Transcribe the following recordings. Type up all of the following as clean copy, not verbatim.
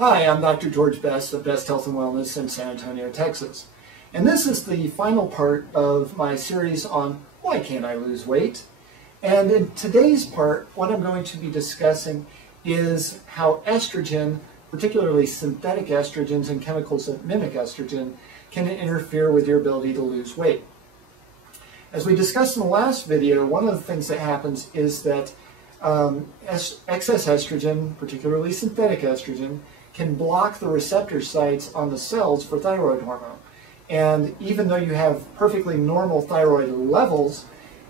Hi, I'm Dr. George Best of Best Health and Wellness in San Antonio, Texas. And this is the final part of my series on why can't I lose weight? And in today's part, what I'm going to be discussing is how estrogen, particularly synthetic estrogens and chemicals that mimic estrogen, can interfere with your ability to lose weight. As we discussed in the last video, one of the things that happens is that excess estrogen, particularly synthetic estrogen, can block the receptor sites on the cells for thyroid hormone. And even though you have perfectly normal thyroid levels,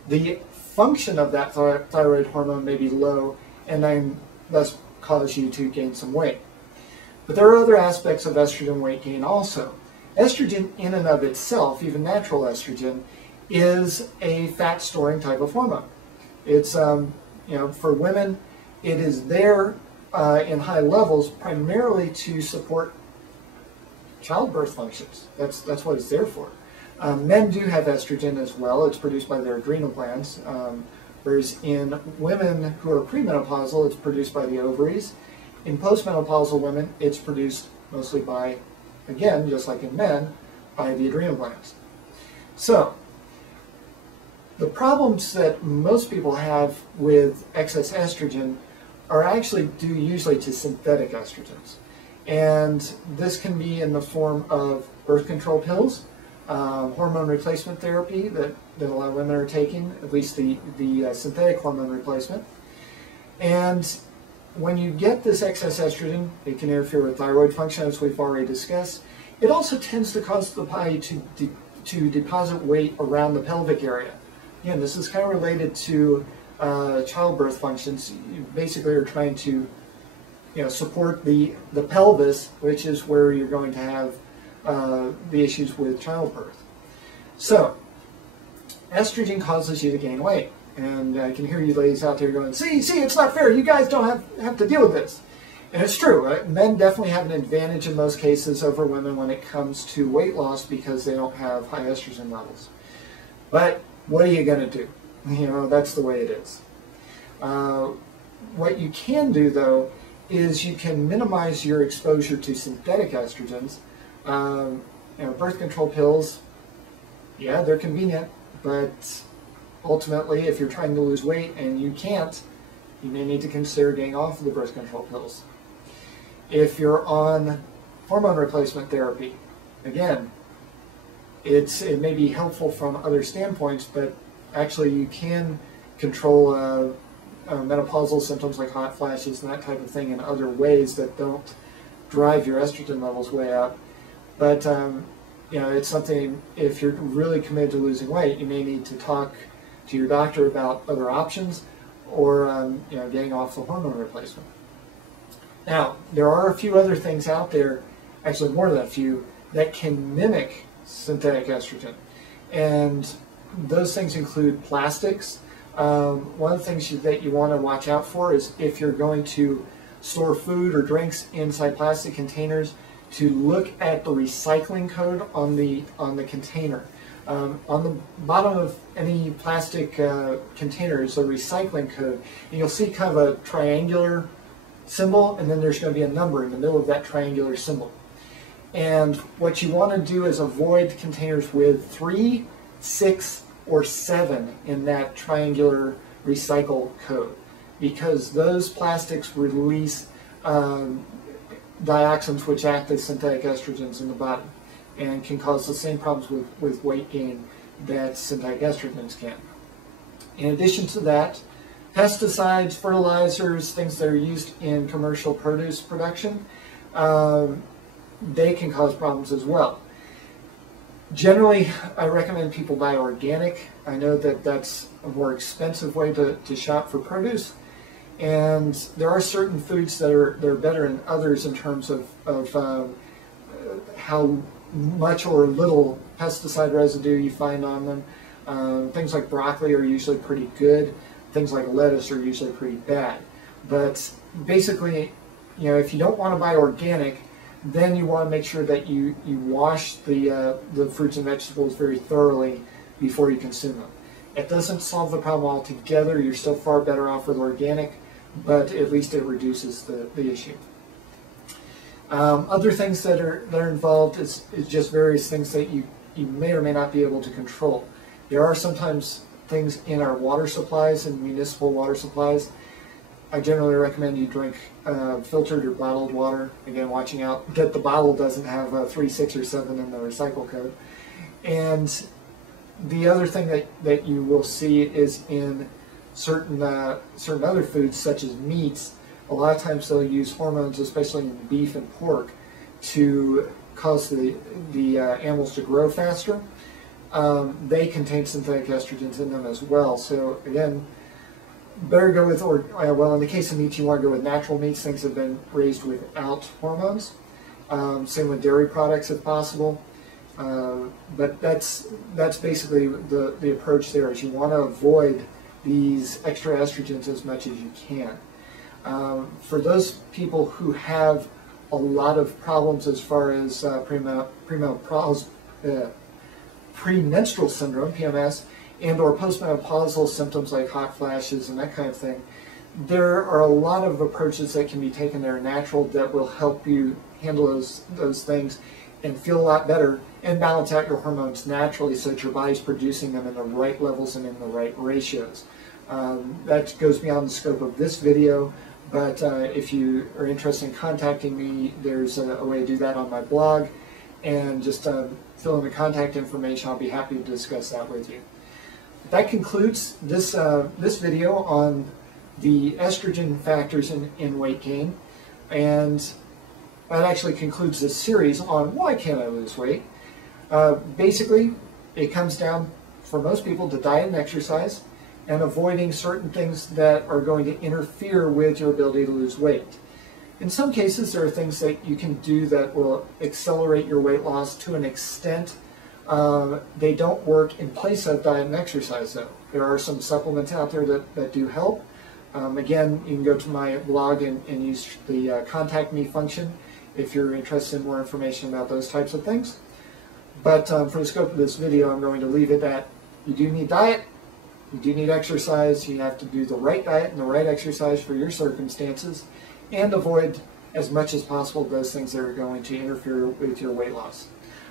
the function of that thyroid hormone may be low and then thus cause you to gain some weight. But there are other aspects of estrogen weight gain also. Estrogen in and of itself, even natural estrogen, is a fat storing type of hormone. It's, for women, it is there in high levels primarily to support childbirth functions. That's what it's there for. Men do have estrogen as well. It's produced by their adrenal glands, whereas in women who are premenopausal, it's produced by the ovaries. In postmenopausal women, it's produced mostly by, again, just like in men, by the adrenal glands. So, the problems that most people have with excess estrogen are actually due usually to synthetic estrogens. And this can be in the form of birth control pills, hormone replacement therapy that a lot of women are taking, at least the synthetic hormone replacement. And when you get this excess estrogen, it can interfere with thyroid function, as we've already discussed. It also tends to cause the body to deposit weight around the pelvic area. Again, this is kind of related to childbirth functions. You basically are trying to support the pelvis, which is where you're going to have the issues with childbirth. So, estrogen causes you to gain weight. And I can hear you ladies out there going, see, it's not fair. You guys don't have to deal with this. And it's true, right? Men definitely have an advantage in most cases over women when it comes to weight loss because they don't have high estrogen levels. But what are you going to do? That's the way it is. What you can do, though, is you can minimize your exposure to synthetic estrogens. Birth control pills, yeah, they're convenient, but ultimately, if you're trying to lose weight and you can't, you may need to consider getting off of the birth control pills. If you're on hormone replacement therapy, again, it may be helpful from other standpoints, but actually you can control menopausal symptoms like hot flashes and that type of thing in other ways that don't drive your estrogen levels way up. But it's something, if you're really committed to losing weight, you may need to talk to your doctor about other options or getting off the hormone replacement. Now, there are a few other things out there, actually more than a few, that can mimic synthetic estrogen. And those things include plastics. One of the things that you want to watch out for is if you're going to store food or drinks inside plastic containers, to look at the recycling code on the container. On the bottom of any plastic container is a recycling code, and you'll see kind of a triangular symbol, and then there's going to be a number in the middle of that triangular symbol. And what you want to do is avoid containers with 3, 6, or 7 in that triangular recycle code, because those plastics release dioxins which act as synthetic estrogens in the body and can cause the same problems with weight gain that synthetic estrogens can. In addition to that, pesticides, fertilizers, things that are used in commercial produce production, they can cause problems as well. Generally, I recommend people buy organic. I know that that's a more expensive way to shop for produce, and there are certain foods that are better than others in terms of how much or little pesticide residue you find on them. Things like broccoli are usually pretty good. Things like lettuce are usually pretty bad. But basically, if you don't want to buy organic, then you want to make sure that you wash the fruits and vegetables very thoroughly before you consume them. It doesn't solve the problem altogether. You're still far better off with organic, but at least it reduces the issue. Other things that are involved is just various things that you may or may not be able to control. There are sometimes things in our water supplies and municipal water supplies. I generally recommend you drink filtered or bottled water. Again, watching out that the bottle doesn't have a 3, 6, or 7 in the recycle code. And the other thing that you will see is in certain other foods, such as meats. A lot of times they'll use hormones, especially in beef and pork, to cause the animals to grow faster. They contain synthetic estrogens in them as well. So again, better go with, well, in the case of meats, you want to go with natural meats, things that have been raised without hormones. Same with dairy products if possible. But that's basically the approach there, is you want to avoid these extra estrogens as much as you can. For those people who have a lot of problems as far as premenstrual syndrome, PMS, and or postmenopausal symptoms like hot flashes and that kind of thing, there are a lot of approaches that can be taken that are natural that will help you handle those things and feel a lot better and balance out your hormones naturally so that your body's producing them in the right levels and in the right ratios. That goes beyond the scope of this video, but if you are interested in contacting me, there's a way to do that on my blog, and just fill in the contact information. I'll be happy to discuss that with you. That concludes this video on the estrogen factors in weight gain, and that actually concludes this series on why can't I lose weight. Basically, it comes down for most people to diet and exercise, and avoiding certain things that are going to interfere with your ability to lose weight. In some cases, there are things that you can do that will accelerate your weight loss to an extent. They don't work in place of diet and exercise, though. There are some supplements out there that do help. Again, you can go to my blog and use the contact me function if you're interested in more information about those types of things. But for the scope of this video, I'm going to leave it at you do need diet, you do need exercise, you have to do the right diet and the right exercise for your circumstances, and avoid as much as possible those things that are going to interfere with your weight loss.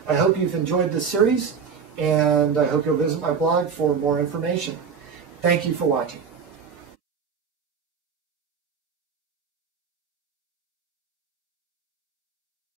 I hope you've enjoyed this series, and I hope you'll visit my blog for more information. Thank you for watching.